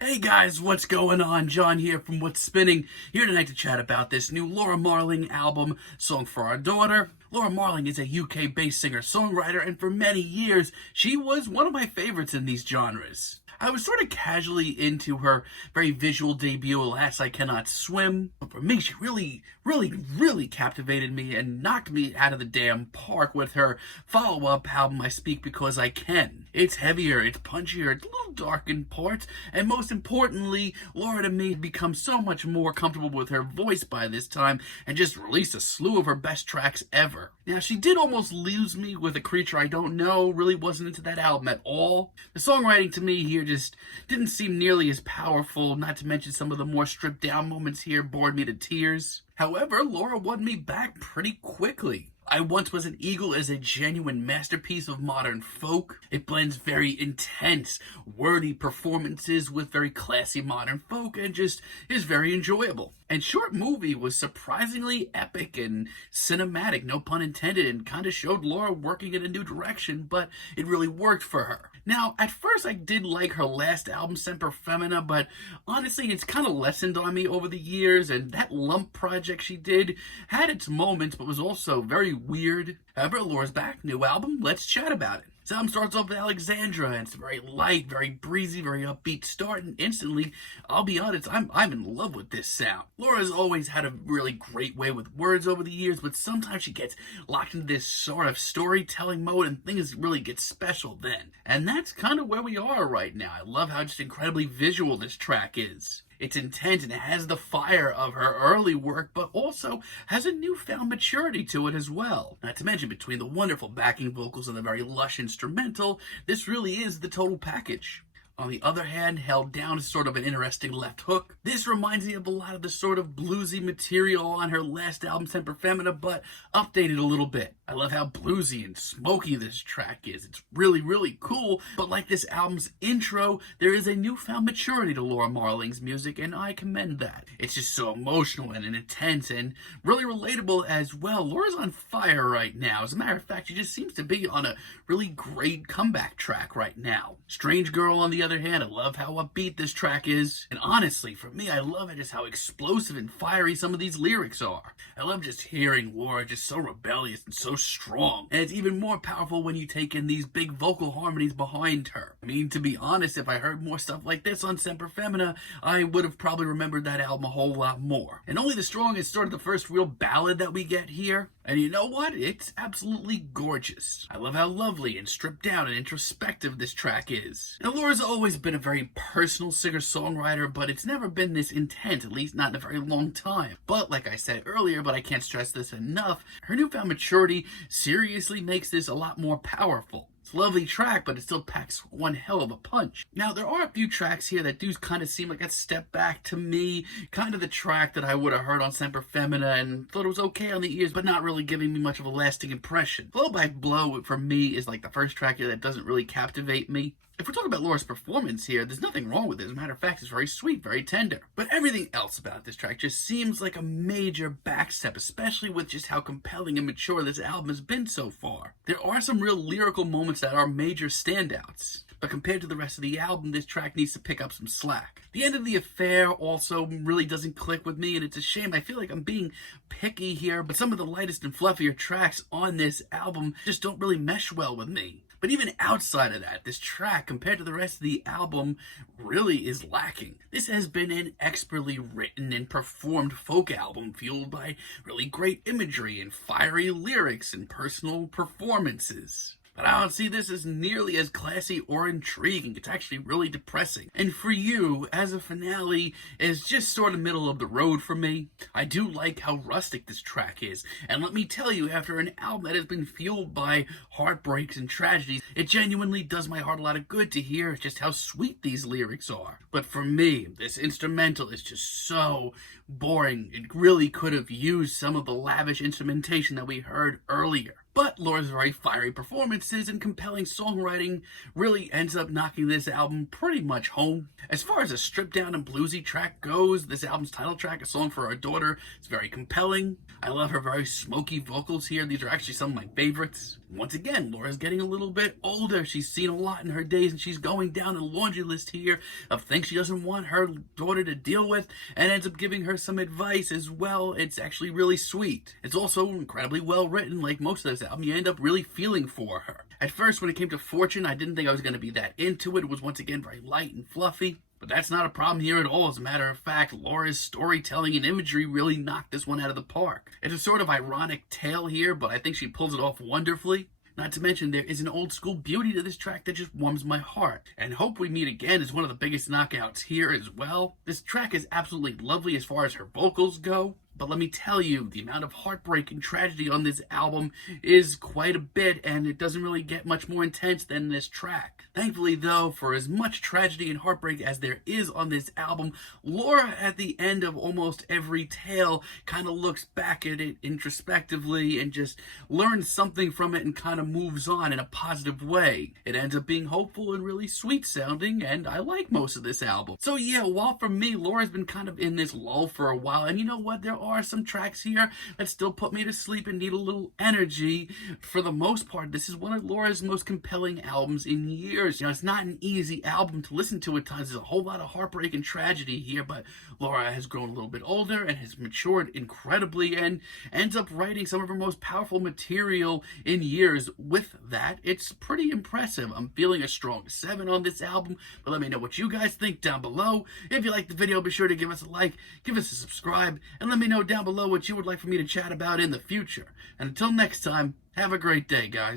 Hey guys, what's going on? John here from What's Spinning, here tonight to chat about this new Laura Marling album, Song for Our Daughter. Laura Marling is a UK-based singer-songwriter, and for many years, she was one of my favorites in these genres. I was sort of casually into her very visual debut, Alas I Cannot Swim, but for me, she really captivated me and knocked me out of the damn park with her follow-up album, I Speak Because I Can. It's heavier, it's punchier, it's a little dark in parts, and most importantly, Laura to me had become so much more comfortable with her voice by this time and just released a slew of her best tracks ever. Now, she did almost lose me with A Creature I Don't Know, really wasn't into that album at all. The songwriting to me here just didn't seem nearly as powerful, not to mention some of the more stripped down moments here bored me to tears. However, Laura won me back pretty quickly. I Once Was an Eagle is a genuine masterpiece of modern folk. It blends very intense, wordy performances with very classy modern folk and just is very enjoyable. And Short Movie was surprisingly epic and cinematic, no pun intended, and kind of showed Laura working in a new direction, but it really worked for her. Now, at first I did like her last album, Semper Femina, but honestly it's kind of lessened on me over the years, and that Lump project she did had its moments, but was also very weird. However, Laura's back, new album, let's chat about it. This album starts off with Alexandra, and it's very light, very breezy, very upbeat start, and instantly, I'll be honest, I'm in love with this sound. Laura's always had a really great way with words over the years, but sometimes she gets locked into this sort of storytelling mode, and things really get special then. And that's kind of where we are right now. I love how just incredibly visual this track is. It's intense and it has the fire of her early work, but also has a newfound maturity to it as well. Not to mention, between the wonderful backing vocals and the very lush instrumental, this really is the total package. On the other hand, held down is sort of an interesting left hook. This reminds me of a lot of the sort of bluesy material on her last album, Semper Femina, but updated a little bit. I love how bluesy and smoky this track is. It's really cool, but like this album's intro, there is a newfound maturity to Laura Marling's music, and I commend that. It's just so emotional and intense and really relatable as well. Laura's on fire right now. As a matter of fact, she just seems to be on a really great comeback track right now. Strange Girl, on the other hand, I love how upbeat this track is, and honestly, for me, I love it just how explosive and fiery some of these lyrics are. I love just hearing Laura just so rebellious and so strong, and it's even more powerful when you take in these big vocal harmonies behind her. I mean, to be honest, if I heard more stuff like this on Semper Femina, I would have probably remembered that album a whole lot more. And Only the Strong is sort of the first real ballad that we get here, and you know what? It's absolutely gorgeous. I love how lovely and stripped down and introspective this track is. Now, Laura's always been a very personal singer-songwriter, but it's never been this intense, at least not in a very long time. But like I said earlier, but I can't stress this enough, her newfound maturity seriously makes this a lot more powerful. It's a lovely track, but it still packs one hell of a punch. Now, there are a few tracks here that do kind of seem like a step back to me. Kind of the track that I would have heard on Semper Femina and thought it was okay on the ears, but not really giving me much of a lasting impression. Blow by Blow, for me, is like the first track here that doesn't really captivate me. If we're talking about Laura's performance here, there's nothing wrong with it. As a matter of fact, it's very sweet, very tender. But everything else about this track just seems like a major backstep, especially with just how compelling and mature this album has been so far. There are some real lyrical moments that are major standouts, but compared to the rest of the album, this track needs to pick up some slack. The End of the Affair also really doesn't click with me, and it's a shame. I feel like I'm being picky here, but some of the lightest and fluffier tracks on this album just don't really mesh well with me. But even outside of that, this track, compared to the rest of the album, really is lacking. This has been an expertly written and performed folk album fueled by really great imagery and fiery lyrics and personal performances. But I don't see this as nearly as classy or intriguing. It's actually really depressing. And for you, as a finale, is just sort of middle of the road for me. I do like how rustic this track is. And let me tell you, after an album that has been fueled by heartbreaks and tragedies, it genuinely does my heart a lot of good to hear just how sweet these lyrics are. But for me, this instrumental is just so boring. It really could have used some of the lavish instrumentation that we heard earlier. But Laura's very fiery performances and compelling songwriting really ends up knocking this album pretty much home. As far as a stripped down and bluesy track goes, this album's title track, A Song for Our Daughter, is very compelling. I love her very smoky vocals here. These are actually some of my favorites. Once again, Laura's getting a little bit older. She's seen a lot in her days, and she's going down a laundry list here of things she doesn't want her daughter to deal with, and ends up giving her some advice as well. It's actually really sweet. It's also incredibly well written. Like most of this album, you end up really feeling for her. At first, when it came to Fortune, I didn't think I was going to be that into it. It was once again very light and fluffy. But that's not a problem here at all. As a matter of fact, Laura's storytelling and imagery really knocked this one out of the park. It's a sort of ironic tale here, but I think she pulls it off wonderfully. Not to mention, there is an old school beauty to this track that just warms my heart. And Hope We Meet Again is one of the biggest knockouts here as well. This track is absolutely lovely as far as her vocals go. But let me tell you, the amount of heartbreak and tragedy on this album is quite a bit, and it doesn't really get much more intense than this track. Thankfully, though, for as much tragedy and heartbreak as there is on this album, Laura, at the end of almost every tale, kind of looks back at it introspectively and just learns something from it and kind of moves on in a positive way. It ends up being hopeful and really sweet sounding, and I like most of this album. So yeah, while for me, Laura's been kind of in this lull for a while, and you know what? There are some tracks here that still put me to sleep and need a little energy. For the most part, this is one of Laura's most compelling albums in years. You know, it's not an easy album to listen to at times. There's a whole lot of heartbreak and tragedy here, but Laura has grown a little bit older and has matured incredibly and ends up writing some of her most powerful material in years with that. It's pretty impressive. I'm feeling a strong 7 on this album, but let me know what you guys think down below. If you liked the video, be sure to give us a like, give us a subscribe, and let me know down below what you would like for me to chat about in the future. And until next time, have a great day, guys.